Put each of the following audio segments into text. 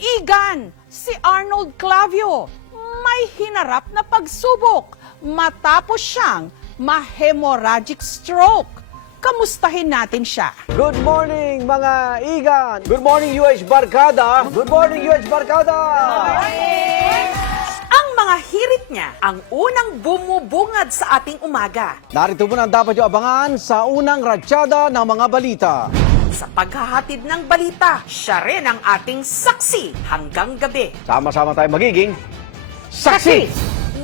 Igan, si Arnold Clavio, may hinarap na pagsubok matapos siyang ma-hemorrhagic stroke. Kamustahin natin siya. Good morning mga Igan! Good morning UH Barkada! Good morning UH Barkada! Ang mga hirit niya ang unang bumubungad sa ating umaga. Narito po na ang dapat nyo abangan sa unang ratsyada ng mga balita. Sa paghahatid ng balita, siya rin ang ating saksi hanggang gabi. Sama-sama tayo magiging saksi!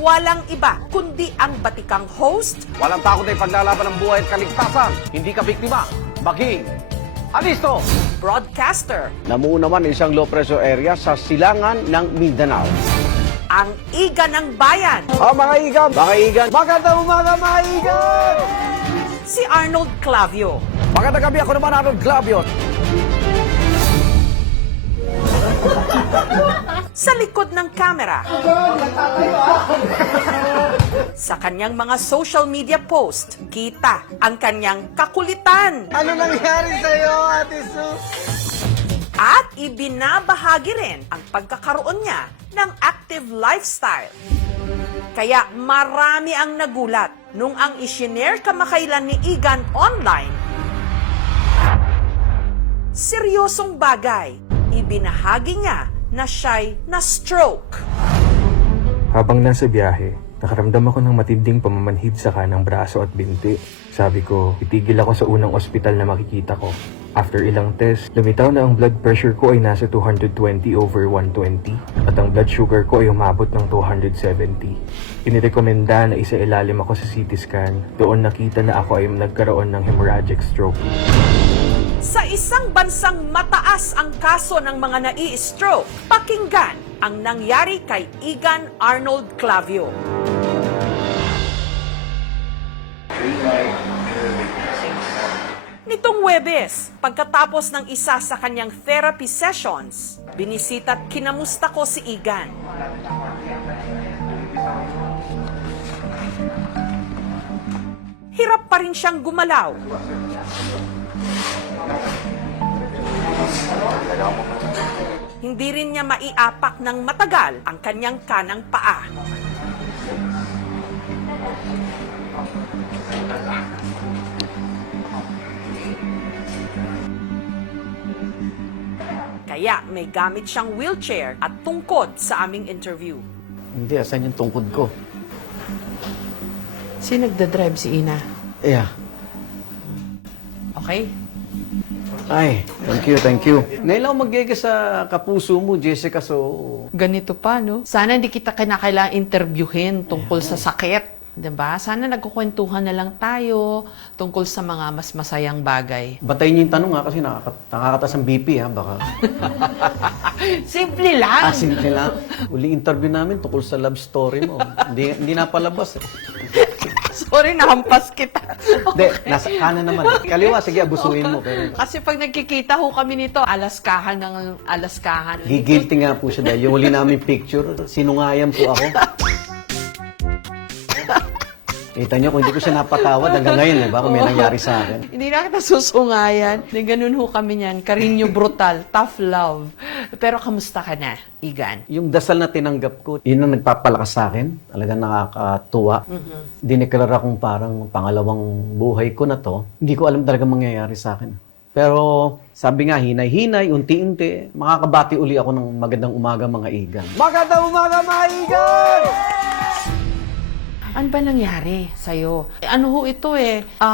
Walang iba kundi ang batikang host, Walang takot na ipaglalaban ng buhay at kaligtasan. Hindi ka biktima. Maging alisto! broadcaster, Namuo naman isang low pressure area sa silangan ng Mindanao. ang Igan ng bayan, Mga Igan! Mga Igan! Magandang umaga mga Igan! si Arnold Clavio. Magandang gabi, ako naman Arnold Clavio. Sa likod ng kamera, sa kanyang mga social media post, kita ang kanyang kakulitan Ano nangyari sa'yo, Ate Su? at ibinabahagi rin ang pagkakaroon niya ng active lifestyle. Kaya marami ang nagulat nung ang isinare kamakailan ni Igan online. Seryosong bagay, ibinahagi niya na siya'y na-stroke. Habang nasa biyahe, nakaramdam ako ng matinding pamamanhid sa kanang braso at binti. Sabi ko, itigil ako sa unang ospital na makikita ko. After ilang test, lumitaw na ang blood pressure ko ay nasa 220/120 at ang blood sugar ko ay umabot ng 270. Inirekomenda na isailalim ako sa CT scan. Doon nakita na ako ay nagkaroon ng hemorrhagic stroke. Sa isang bansang mataas ang kaso ng mga nai-stroke, pakinggan ang nangyari kay Igan Arnold Clavio. Nitong Huwebes, pagkatapos ng isa sa kanyang therapy sessions, binisita at kinamusta ko si Igan. Hirap pa rin siyang gumalaw. Hindi rin niya maiapak ng matagal ang kanyang kanang paa. Kaya may gamit siyang wheelchair at tungkod sa aming interview. Hindi, asan yung tungkod ko? Si nagdadrive si Ina. Yeah. Okay? Ay, thank you. Ngayon lang mag-gege sa kapuso mo, Jessica, so... Ganito pa, no? Sana hindi kita kinakailangan interviewin tungkol sa sakit. 'Di ba? Sana nagkukwentuhan na lang tayo tungkol sa mga mas masayang bagay. Batayin niyo yung tanong ha, kasi nakakatas ang BP ha, baka... Simple lang! Simple lang. Uli interview namin tungkol sa love story mo. Hindi napalabas eh. Sorry, nahampas kita. Hindi, nasa kanan naman. Kaliwa, sige, abusuin mo. Pero... Kasi pag nagkikita ho kami nito, alaskahan ng alaskahan. Gigilty nga po siya dahil yung uli namin picture, sinungayan po ako. Kita niyo, kung hindi ko siya napatawad hanggang ngayon, ba, kung may nangyari sa akin. Hindi na kita susungayan. Hindi ganun ho kami niyan. Karinyo brutal, tough love. Pero kamusta ka na, Igan? Yung dasal na tinanggap ko, yun ang nagpapalakas sa akin. Talagang nakakatuwa. Dineklara kong parang pangalawang buhay ko na to. Hindi ko alam talaga mangyayari sa akin. Pero sabi nga, hinay-hinay, unti-unti, makakabati uli ako ng magandang umaga mga Igan. Magandang umaga mga Igan! Ano ba nangyari sa'yo? Ano ho ito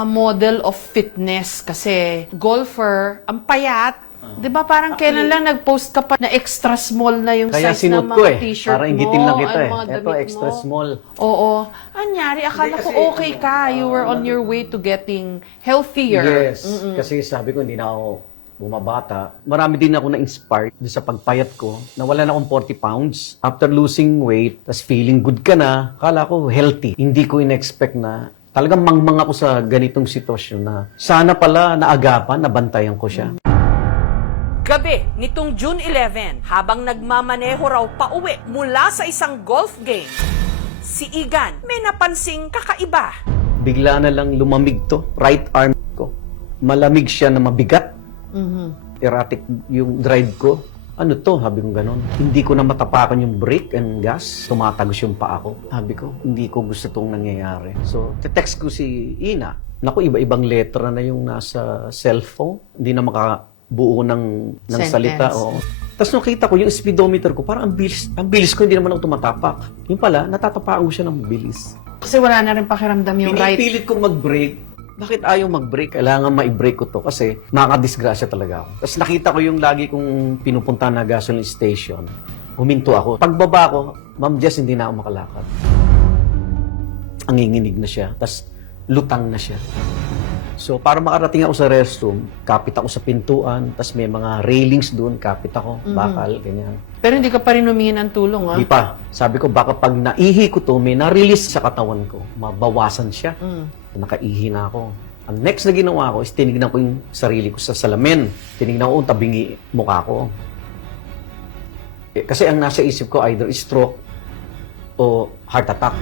model of fitness kasi golfer, ang payat. Di ba parang kailan lang nag-post ka pa na extra small na yung Kaya size ng sinuot ko mga t-shirt mo? para inggitin lang kita ang mga Ito, damit extra mo. small. Oo. Anyari, akala ko okay ka. You were on your way to getting healthier. Yes, kasi sabi ko hindi na ako bumabata. Marami din ako na-inspired sa pagpayat ko. Nawala na akong 40 pounds. After losing weight, tas feeling good ka na, akala ko healthy. Hindi ko in-expect na talagang mangmang ako sa ganitong sitwasyon na sana pala naagapan, nabantayan ko siya. Gabi nitong June 11, habang nagmamaneho raw pauwi mula sa isang golf game, si Igan may napansing kakaiba. Bigla na lang lumamig to, right arm ko. Malamig siya na mabigat. Erratic yung drive ko. Ano to? Sabi ko ganon. Hindi ko na matapakan yung brake and gas. Tumatagos yung paa ko. Sabi ko, hindi ko gusto itong nangyayari. So, text ko si Ina. Naku, iba-ibang letra na yung nasa cellphone. Hindi na makabuo ng Sentence. salita. Oo. Tapos nakita ko yung speedometer ko, parang ang bilis ko, hindi naman ako tumatapak. Yung pala, natatapaan ko siya ng bilis. Kasi wala na rin pakiramdam yung right. Pinipilit kong mag-brake. Bakit ayaw mag-brake? Kailangan ma-brake ko to kasi makakadisgrasya talaga ako. Tapos nakita ko yung lagi kong pinupunta na gasoline station. Huminto ako. Pagbaba ko, Ma'am Jess, hindi na ako makalakad. Anginginig na siya. Tapos lutang na siya. So, para makarating ako sa restroom, kapit ako sa pintuan, tapos may mga railings doon, kapit ako, bakal, ganyan. Pero hindi ka pa rin humingi ng tulong, ha? Di pa. Sabi ko, baka pag naihi ko to, may na-release sa katawan ko. Mabawasan siya. Nakaihi na ako. Ang next na ginawa ko is tinignan ko yung sarili ko sa salamin. Tinignan ko yung tabingi mukha ko. Kasi ang nasa isip ko either stroke o heart attack.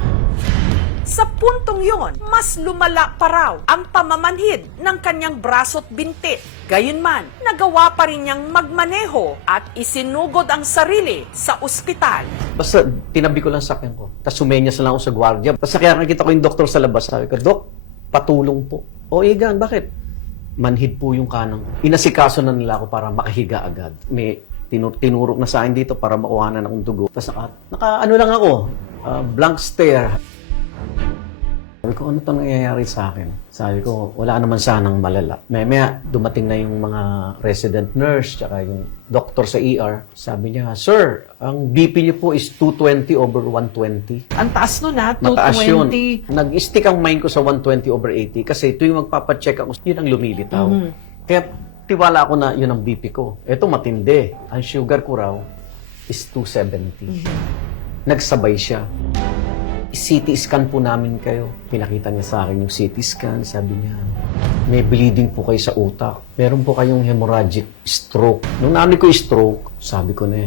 Sa puntong yon, mas lumala pa raw ang pamamanhid ng kanyang braso't binti. Gayunman, nagawa pa rin niyang magmaneho at isinugod ang sarili sa ospital. Basta tinabi ko lang sa akin ko. Tapos sumenyas lang ako sa gwardiya. Tapos kaya nakita ko yung doktor sa labas. Sabi ko, Dok, patulong po. O, Igan, bakit? Manhid po yung kanang ko. Inasikaso na nila ako para makahiga agad. May tinurok na sa akin dito para makuhanan akong dugo. Tapos ano lang ako, blank stare. Sabi ko, ano itong nangyayari sa akin? Sabi ko, wala naman sanang malala. Maya dumating na yung mga resident nurse tsaka yung doktor sa ER. Sabi niya, Sir, ang BP niyo po is 220 over 120. Ang taas nun, ha? Mataas yun. 220. Nag-stick ang mind ko sa 120 over 80 kasi tuwing magpapacheck ako, yun ang lumilitaw. Kaya tiwala ako na yun ang BP ko. Ito matindi. Ang sugar ko raw is 270. Nagsabay siya. CT scan po namin kayo. Pinakita niya sa akin yung CT scan. Sabi niya, may bleeding po kayo sa utak. Meron po kayong hemorrhagic stroke. Nung namin ko stroke, sabi ko na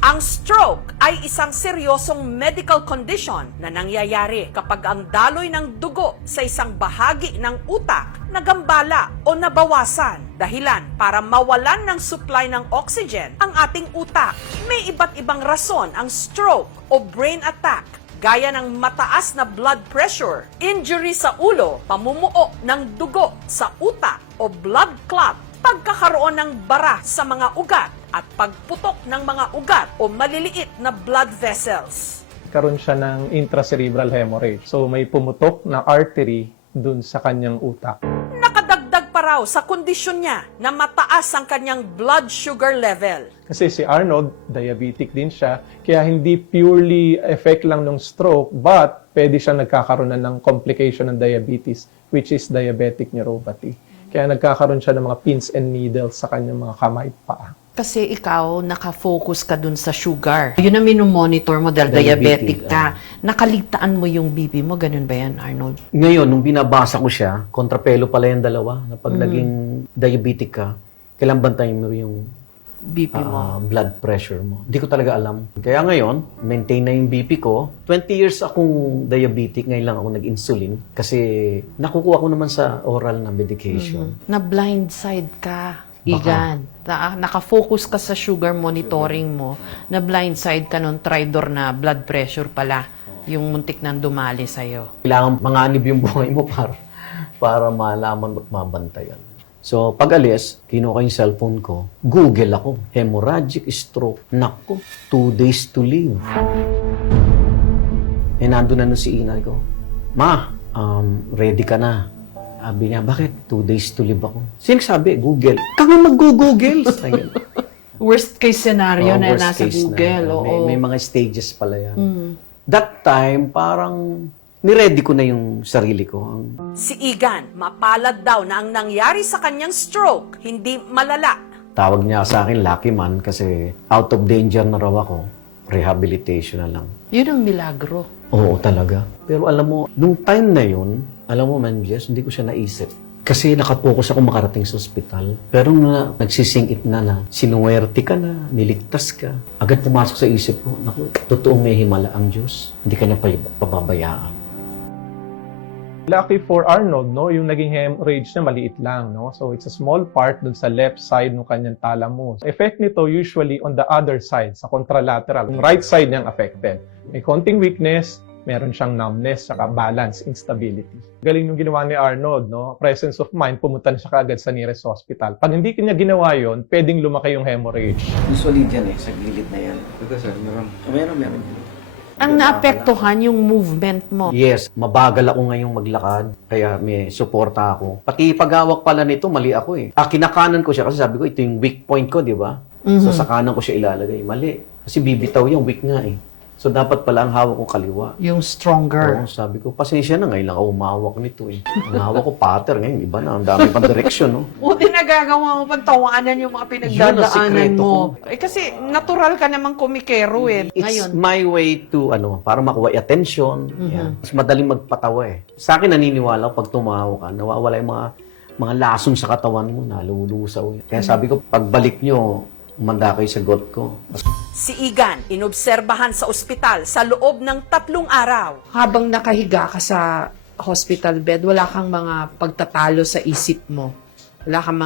Ang stroke ay isang seryosong medical condition na nangyayari kapag ang daloy ng dugo sa isang bahagi ng utak nagambala o nabawasan. Dahilan para mawalan ng supply ng oxygen ang ating utak. May iba't ibang rason ang stroke o brain attack, gaya ng mataas na blood pressure, injury sa ulo, pamumuo ng dugo sa utak o blood clot, pagkakaroon ng bara sa mga ugat at pagputok ng mga ugat o maliliit na blood vessels. Karoon siya ng intracerebral hemorrhage. So may pumutok na artery dun sa kanyang utak. Nakadagdag pa raw sa kondisyon niya na mataas ang kanyang blood sugar level. Kasi si Arnold, diabetic din siya, kaya hindi purely effect lang ng stroke, but pwede siya nagkakaroon na ng complication ng diabetes, which is diabetic neuropathy. Kaya nagkakaroon siya ng mga pins and needles sa kanyang mga kamay at paa. Kasi ikaw, nakafocus ka dun sa sugar. Yun ang minomonitor mo dahil diabetic ka. Nakaligtaan mo yung BP mo. Ganun ba yan, Arnold? Ngayon, nung binabasa ko siya, kontrapelo pala yung dalawa, na pag naging diabetic ka, kailan bantayin mo yung BP mo. blood pressure mo. Hindi ko talaga alam. Kaya ngayon, maintain na yung BP ko. 20 years akong diabetic, ngayon lang ako nag-insulin kasi nakukuha ko naman sa oral na medication. Na blindside ka, Igan. Nakafocus ka sa sugar monitoring mo. Na blindside ka nung tridor na blood pressure pala. Yung muntik nang dumali sa'yo. Kailangan manganib yung buhay mo para malaman at mabantayan. So, pag alis, kinuha yung cellphone ko, Google ako, hemorrhagic stroke. Naku, 2 days to live. Nandun na nun si Ina ko, Ma, ready ka na. Sabi niya, bakit 2 days to live ako? Sino sabi? Google. Ka nga mag-Google. Worst case scenario na Worst nasa case Google. na. Oo. May mga stages pala yan. That time, parang niready ko na yung sarili ko. Si Igan, mapalad daw na ang nangyari sa kanyang stroke, hindi malala. Tawag niya sa akin, lucky man, kasi out of danger na raw ako. Rehabilitation na lang. Yun ang milagro. Oo, talaga. Pero alam mo, nung time na yun, alam mo man, Jess, hindi ko siya naisip. Kasi nakapokus ako makarating sa ospital. Pero na nagsisingit na sinuwerte ka na, niligtas ka. Agad pumasok sa isip ko, naku, totoong may himala ang Diyos. Hindi ka niya pababayaan. Lucky for Arnold, no, yung naging hemorrhage niya maliit lang, no? So it's a small part dun sa left side ng kanyang thalamus. Effect nito usually on the other side, sa contralateral. Yung right side niyang affected. May konting weakness, meron siyang numbness, saka balance, instability. Galing yung ginawa ni Arnold, no? Presence of mind, pumunta na siya kaagad sa nearest hospital. Pag hindi kanya ginawa yon, pwedeng lumaki yung hemorrhage. Usually dyan sa gilid na yan. Ito sir, Meron. Ang naapektuhan yung movement mo. Yes, mabagal ako ngayong maglakad, kaya may suporta ako. Pati paghawak pala nito, mali ako eh. Kinakanan ko siya kasi sabi ko, ito yung weak point ko, di ba? So sa kanan ko siya ilalagay. Mali. Kasi bibitaw yung weak nga eh. So dapat pala ang hawak ko kaliwa. Yung stronger. Oo, sabi ko, pasensya na, ngayon lang ako umawak nito eh. Ang hawak ko pattern, ngayon iba na, ang dami pang direksyon, no? Buti nagagawa mo pang tawanan yung mga pinagdadaanan sikreto mo. ko. Kasi natural ka namang kumikero eh. It's Ngayon, my way to, para makuha attention. Yan. Mas madaling magpatawa eh. Sa akin, naniniwala ko, pag tumawa ka, nawawala yung mga lason sa katawan mo, nalulusaw. Kaya sabi ko, pagbalik nyo, umanda kayo sa got ko. Si Igan, inobserbahan sa ospital sa loob ng 3 araw. habang nakahiga ka sa hospital bed, wala kang mga pagtatalo sa isip mo. Wala kang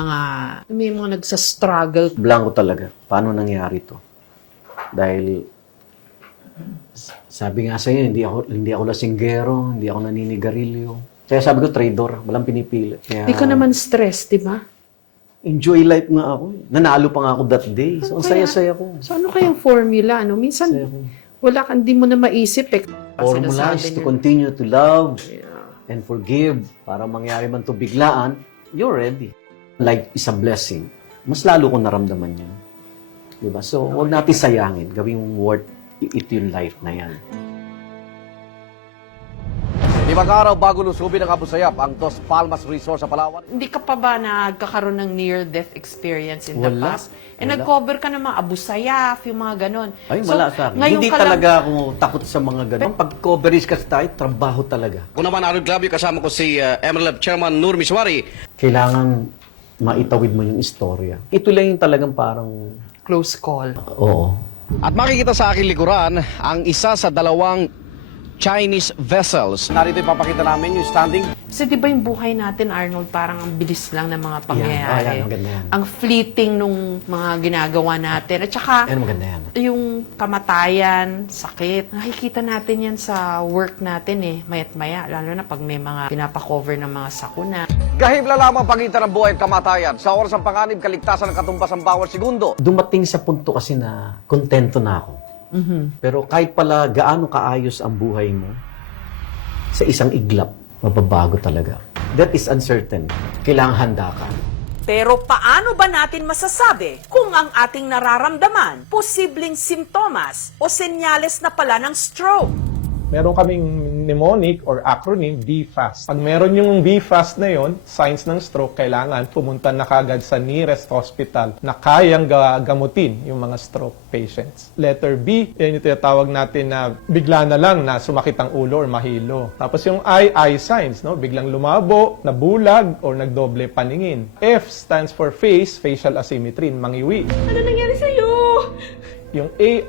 may mga nagsa-struggle. Blanco talaga. Paano nangyari to? Dahil, sabi nga sa'yo, hindi ako lasinggero, hindi ako naninigarilyo. Kaya sabi ko, trader, walang pinipili. Kaya, Hindi ka naman stress, di ba? enjoy life nga ako. Nanalo pa nga ako that day. So, ang saya-saya ko. So ano kayang formula? Ano? Minsan, hindi mo na maisip eh. Formula is to continue to love and forgive. Para mangyari man to biglaan, you're ready. Life is a blessing. Mas lalo kong naramdaman yun. Diba? So, huwag natin sayangin. Gawing worth it yung life na yan. 5 araw bago lusubin ng Abu Sayyaf ang Dos Palmas Resort sa Palawan. Hindi ka pa ba nagkakaroon ng near-death experience in the Wala. past? Nag-cover ka ng mga Abu Sayyaf, yung mga ganon. Ay, wala sa akin. ngayon Hindi ka lang- talaga ako takot sa mga ganun. Pag coverage kasi tayo, trabaho talaga. Kung naman Arnold Glavio, kasama ko si MLF Chairman Nur Miswari. Kailangan maitawid mo yung istorya. Ito lang yung talagang parang, Close call. oo. At makikita sa aking likuran ang isa sa 2 Chinese vessels. Narito ipapakita namin yung standing. Kasi di ba yung buhay natin, Arnold, parang ang bilis lang ng mga pangyayari. Yan, maganda yan. Ang fleeting nung mga ginagawa natin. At saka, Yan, maganda yan. yung kamatayan, sakit, nakikita natin yan sa work natin eh, mayat maya. Lalo na pag may mga pinapakover ng mga sakuna. Gahim la lamang pagitan ng buhay at kamatayan. Sa oras ng panganib, kaligtasan ng katumbas ang bawat segundo. Dumating sa punto kasi na kontento na ako. Pero kahit pala gaano kaayos ang buhay mo, sa isang iglap, mababago talaga. That is uncertain. Kailangan handa ka. Pero paano ba natin masasabi kung ang ating nararamdaman posibleng simptomas o senyales na pala ng stroke? Meron kaming mnemonic or acronym VFAST. Pag meron yung VFAST na yon, signs ng stroke, kailangan pumunta na kagad sa nearest hospital na kayang gamutin yung mga stroke patients. Letter B, yan yung tinatawag natin na bigla na lang na sumakit ang ulo or mahilo. Tapos yung eye signs, no? Biglang lumabo, nabulag, or nagdoble paningin. F stands for face, facial asymmetry, mangiwi. Ano nangyari sa'yo? Yung A,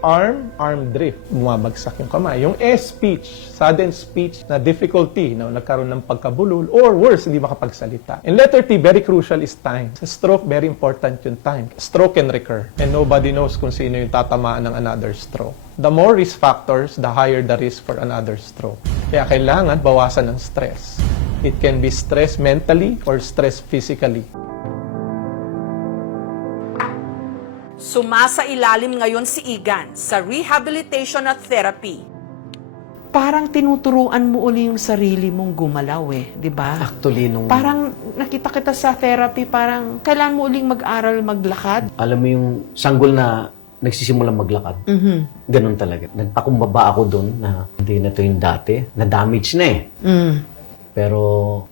arm drift, bumabagsak yung kamay. Yung S, speech, sudden speech na difficulty, no, nagkaroon ng pagkabulol, or worse, hindi makapagsalita. And letter T, very crucial is time. Sa stroke, very important yung time. Stroke can recur, and nobody knows kung sino yung tatamaan ng another stroke. The more risk factors, the higher the risk for another stroke. Kaya kailangan bawasan ng stress. It can be stress mentally or stress physically. Sumasa ilalim ngayon si Igan sa rehabilitation at therapy. Parang tinuturuan mo uli yung sarili mong gumalaw eh, di ba? Actually, nung Parang nakita kita sa therapy, parang kailangan mo uling mag-aral, maglakad. alam mo yung sanggol na nagsisimulang maglakad. Ganun talaga. Nagpakumbaba ako doon na hindi na to yung dati. Na-damage na eh. Pero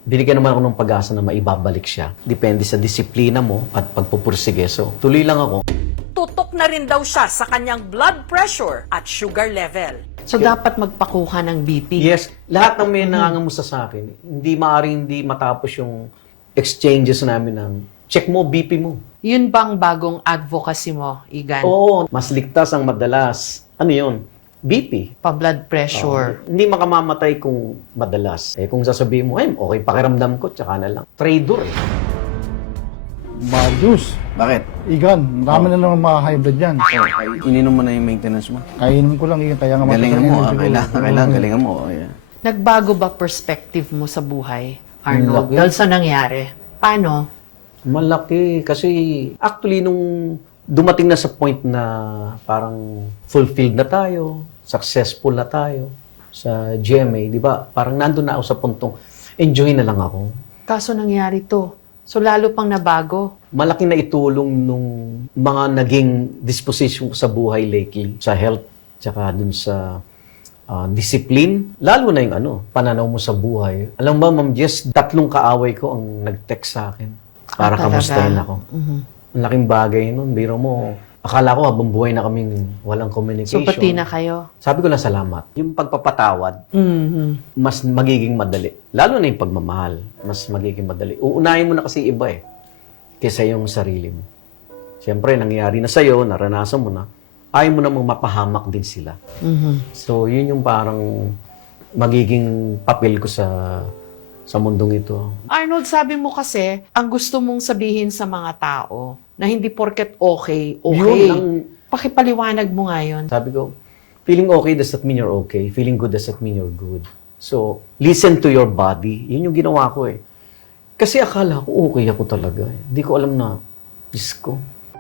binigyan naman ako ng pag-asa na maibabalik siya. Depende sa disiplina mo at pagpupursige. So, tuloy lang ako. Tutok na rin daw siya sa kanyang blood pressure at sugar level. So, dapat magpakuha ng BP. Yes, lahat ng may nangangamusta sa akin, hindi matapos yung exchanges namin ng check mo, BP mo. Yun bang bagong advocacy mo, Igan? Oo, mas ligtas ang madalas. Ano yun? BP. Pa-blood pressure. Hindi makamamatay kung madalas. Kung sasabihin mo, okay, pakiramdam ko, tsaka na lang. Trader eh. Juice, Bakit? igan, marami na naman mga high blood yan. Ininom mo na yung maintenance mo? Kainin ko lang igan, kaya nga Galingan mo, siguro. kailangan, galingan mo. Yeah. Nagbago ba perspective mo sa buhay, Arnold? Laki. Dahil sa nangyari? Paano? Malaki. Kasi actually nung dumating na sa point na parang fulfilled na tayo, successful na tayo sa GMA, di ba? Parang nandun na ako sa puntong, enjoy na lang ako. Kaso nangyari to. So lalo pang nabago. Malaki na itulong nung mga naging disposition ko sa buhay lately, sa health, tsaka dun sa discipline, lalo na yung pananaw mo sa buhay. Alam ba, Ma'am Jess, 3 kaaway ko ang nag-text sa akin para talaga? kamustahin ako. Ang laking bagay nun. Biro mo, akala ko habang buhay na kaming walang So communication. pati na kayo. Sabi ko lang salamat. Yung pagpapatawad, Mhm. mas magiging madali. Lalo na yung pagmamahal, mas magiging madali. Uunahin mo na kasi iba kaysa yung sarili mo. Siyempre, nangyari na sa'yo, naranasan mo na, ayaw mo namang mapahamak din sila. So, yun yung parang magiging papel ko sa mundong ito. Arnold, sabi mo kasi, ang gusto mong sabihin sa mga tao, na hindi porket okay. Yun ang- Pakipaliwanag mo nga yun. Sabi ko, feeling okay does not mean you're okay. Feeling good does not mean you're good. So, listen to your body. Yun yung ginawa ko Kasi akala ko okay ako talaga. Hindi ko alam na, Diyos ko.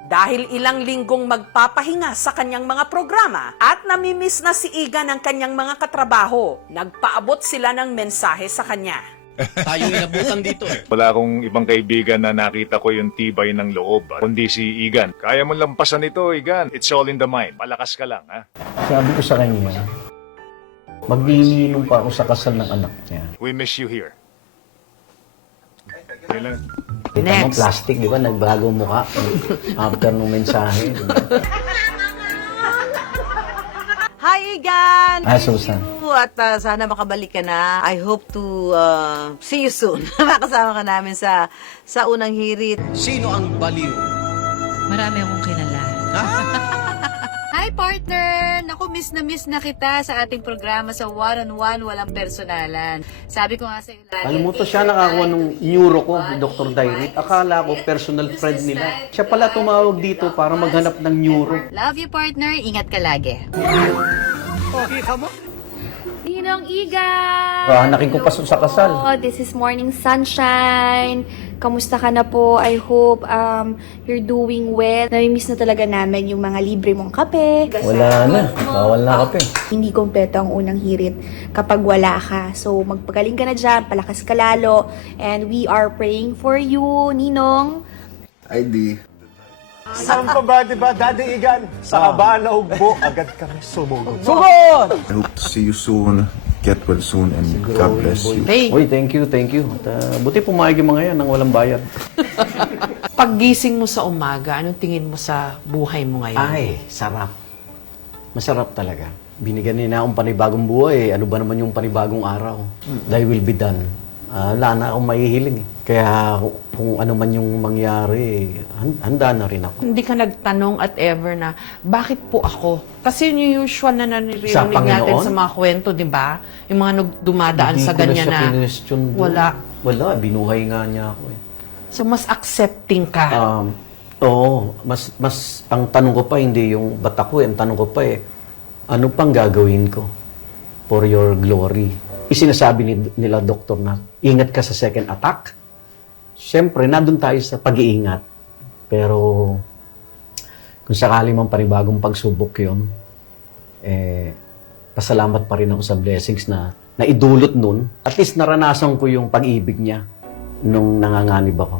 Dahil ilang linggong magpapahinga sa kanyang mga programa at namimiss na si Iga ng kanyang mga katrabaho, nagpaabot sila ng mensahe sa kanya. Tayong inabutan dito Wala akong ibang kaibigan na nakita ko yung tibay ng loob, kundi si Igan. Kaya mo lampasan ito, Igan. It's all in the mind. Malakas ka lang, ha? Sabi ko sa kanya, mag-iinom pa ako sa kasal ng anak niya. We miss you here. Yun lang. Kita mo, Next. plastic, di ba? Nagbago mukha after nung mensahe. Di ba? Hi, Igan! Hi, Susan. At sana makabalik ka na. I hope to see you soon. Makasama ka namin sa unang hirit. Sino ang baliw? Marami akong kilala. Hi, partner! Naku, miss na kita sa ating programa sa one-on-one, walang personalan. Sabi ko nga sa iyo lagi. Alam mo to, siya nakakuha nung neuro ko, Dr. Direct. Akala ko personal friend nila. Siya pala tumawag dito para maghanap ng neuro. Love you, partner. Ingat ka lagi. Ninong Iga! Hanakin ko pa sa kasal. This is Morning Sunshine. Kamusta ka na po? I hope you're doing well. Namimiss na talaga namin yung mga libre mong kape. Wala na. Bawal na kape. Hindi kompleto ang unang hirit kapag wala ka. So, magpagaling ka na dyan, palakas ka lalo. And we are praying for you, Ninong. Saan pa ba, diba, Daddy Igan? Sa kabahan na ugbo, agad kami sumugod. Sugod! I hope to see you soon. Get well soon and God bless you. Hey, Uy, thank you. At, buti pumayag yung mga yan nang walang bayad. paggising mo sa umaga, anong tingin mo sa buhay mo ngayon? Ay, sarap. Masarap talaga. Binigyan nila akong panibagong buhay. Ano ba naman yung panibagong araw? Thy will be done. Wala na akong mahihiling. Kaya kung ano man yung mangyari, handa na rin ako. Hindi ka nagtanong at ever na, bakit po ako? Kasi yung usual na naririnig Sa natin Panginoon? sa mga kwento, di ba? Yung mga dumadaan Hindi sa ko ganyan siya na, kinwestiyon doon. wala. Wala, binuhay nga niya ako So, mas accepting ka. Oo, mas ang tanong ko pa hindi yung ba't ako, ang tanong ko pa ano pang gagawin ko for your glory? Isinasabi nila doktor na ingat ka sa second attack. Siyempre, nandun tayo sa pag-iingat. Pero kung sakali mang panibagong pagsubok yun, pasalamat pa rin ako sa blessings na naidulot nun. At least naranasan ko yung pag-ibig niya nung nanganganib ako.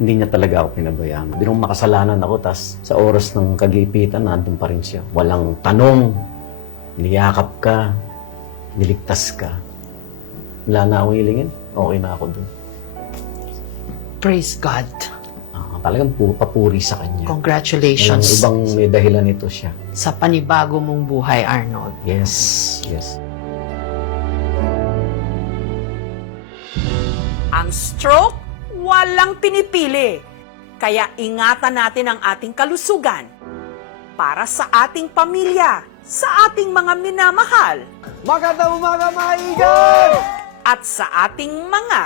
Hindi niya talaga ako pinabayaan. Di nung makasalanan ako, tas sa oras ng kagipitan, nandun pa rin siya. Walang tanong, niyakap ka, niligtas ka. Wala na akong hilingin, okay na ako dun. Praise God. Talagang papuri sa kanya. Congratulations. Walang ibang may dahilan ito siya. Sa panibago mong buhay, Arnold. Yes, yes. Ang stroke, walang pinipili. Kaya ingatan natin ang ating kalusugan para sa ating pamilya, sa ating mga minamahal Magandang umaga mga Igan! at sa ating mga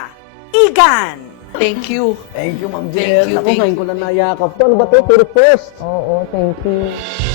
igan. Thank you. Thank you, Ma'am Thank Jel. you, Ako thank ngayon you, ko na thank nayakap. Ano ba ito? Pero first. Oo, thank you.